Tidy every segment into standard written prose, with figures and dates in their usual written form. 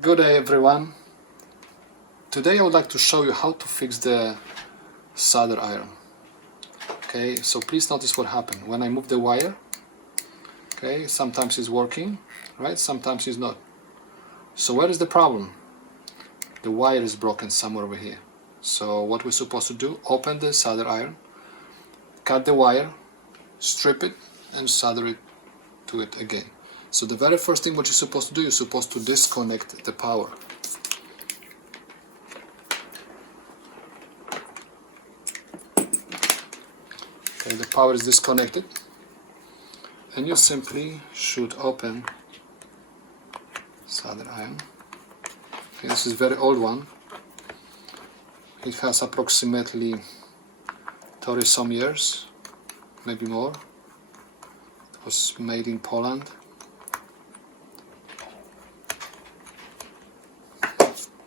Good day everyone. Today I would like to show you how to fix the solder iron. Okay, so please notice what happened when I move the wire. Okay, sometimes it's working, right? Sometimes it's not. So where is the problem? The wire is broken somewhere over here. So what we're supposed to do, open the solder iron, cut the wire, strip it and solder it to it again. So the very first thing what you're supposed to do, you're supposed to disconnect the power. Okay, the power is disconnected and you simply should open solder iron. Okay, this is a very old one. It has approximately 30 some years, maybe more. It was made in Poland.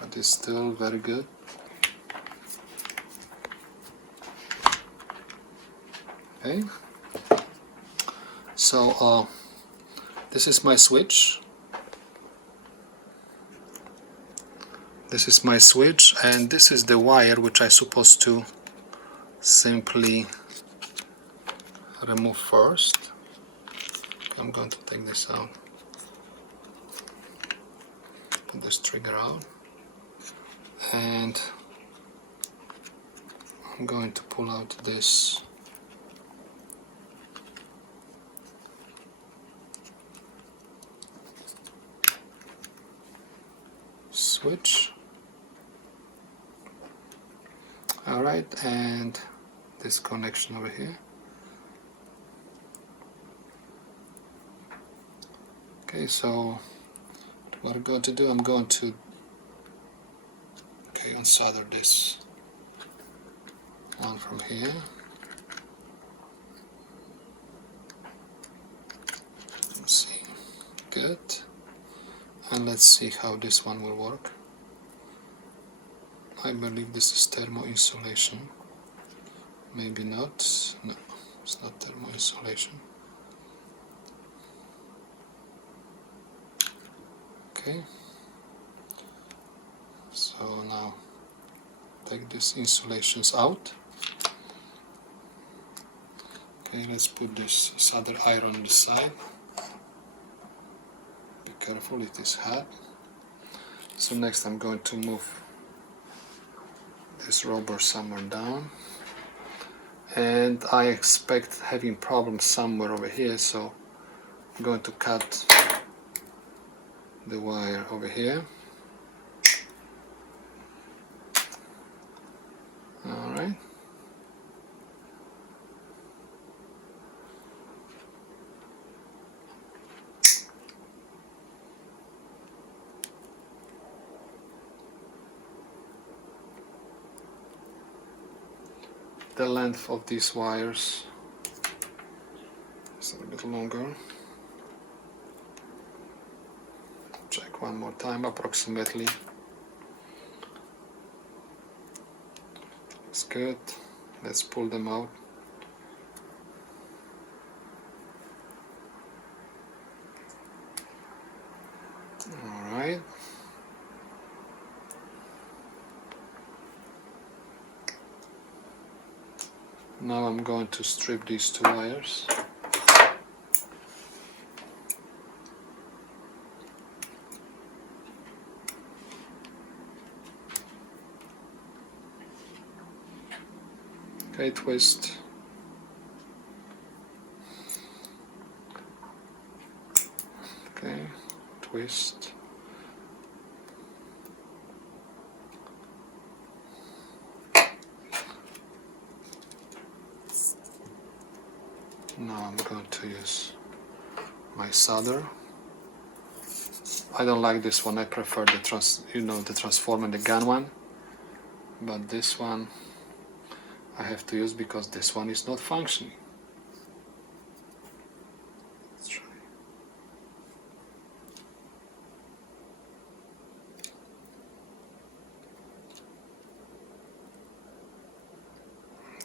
But it's still very good. Okay, so this is my switch. This is my switch and this is the wire which I'm supposed to simply remove first. I'm going to take this out, put this trigger out, and I'm going to pull out this switch. Alright, and this connection over here. Okay, so what I'm going to do, I'm going to unsolder this one from here. Let's see, good. And let's see how this one will work. I believe this is thermo insulation. Maybe not. No, it's not thermo insulation. Okay. So now take these insulations out. Okay, let's put this solder iron on the side. Be careful, it is hot. So next I'm going to move this rubber somewhere down, and I expect having problems somewhere over here, so I'm going to cut the wire over here. Alright. The length of these wires is a little bit longer. Check one more time, approximately. It's good. Let's pull them out. Alright. Now I'm going to strip these two wires. Okay, twist. Okay, twist. Now I'm going to use my solder. I don't like this one. I prefer the transformer, the gun one. But this one I have to use because this one is not functioning. Let's try.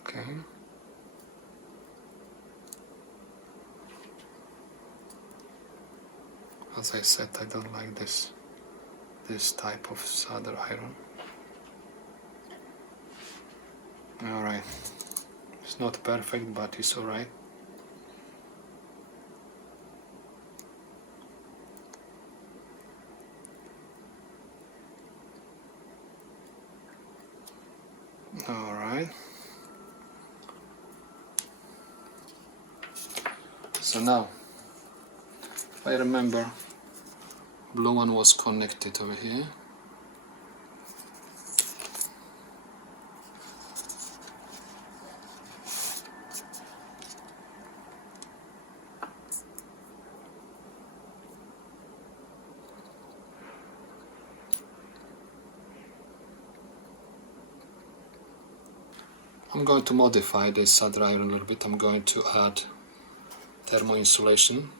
Okay. As I said, I don't like this this type of solder iron. Alright, it's not perfect, but it's alright. Alright, so now, if I remember, blue one was connected over here. I'm going to modify this solder iron a little bit. I'm going to add thermo insulation.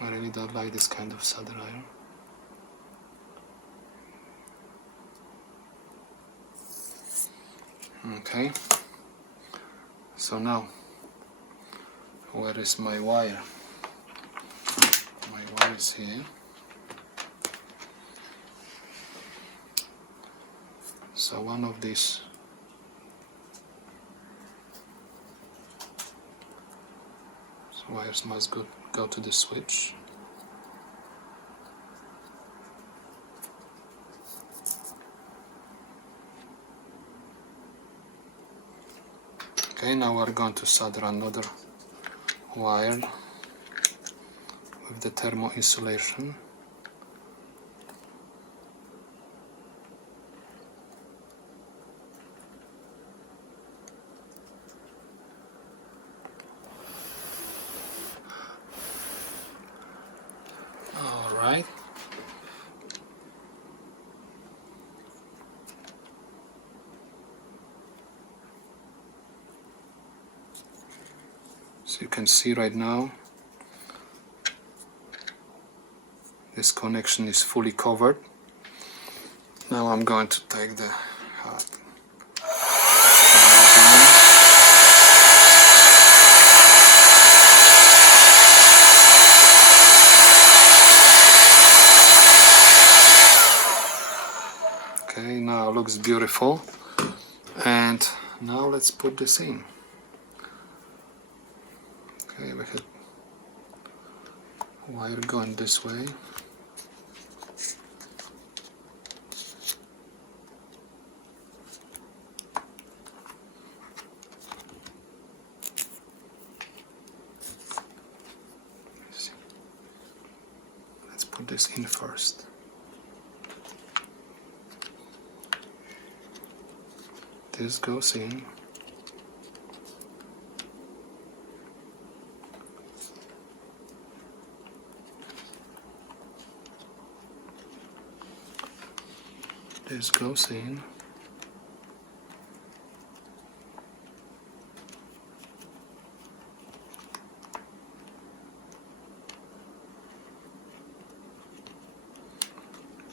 I really don't like this kind of solder iron. Okay, so now, where is my wire? My wire is here. So one of these wires must go to the switch. Okay, now we're going to solder another wire with the thermo insulation. Alright. So you can see right now this connection is fully covered. Now I'm going to take the hot okay, now looks beautiful, and now let's put this in. Okay, we have wire going this way. Let's put this in first. This goes in. This goes in.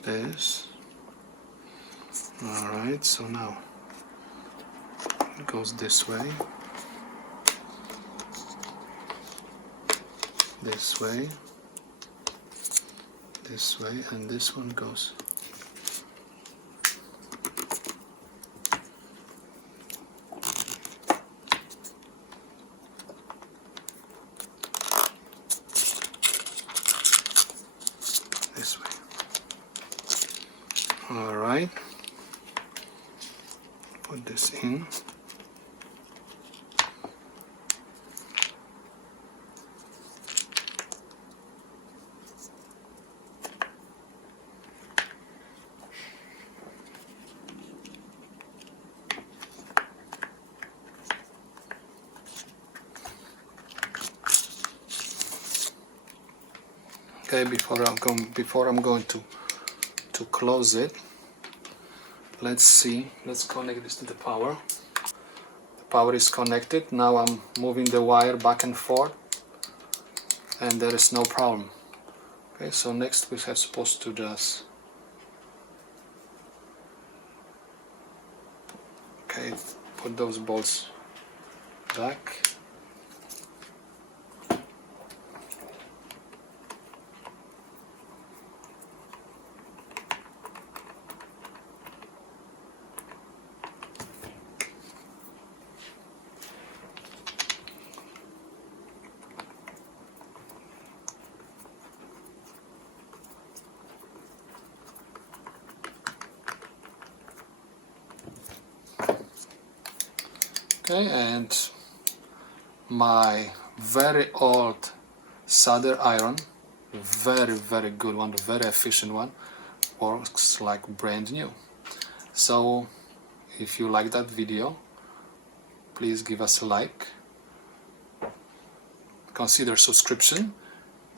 This. Alright, so now it goes this way, this way, this way, and this one goes this way. Alright, put this in. Okay, before I'm going to close it, let's see, let's connect this to the power. The power is connected. Now I'm moving the wire back and forth and there is no problem. Okay, so next we are supposed to just put those bolts back. Okay, and my very old solder iron, very good one, very efficient one, works like brand new. So if you like that video, please give us a like, consider subscription,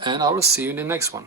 and I will see you in the next one.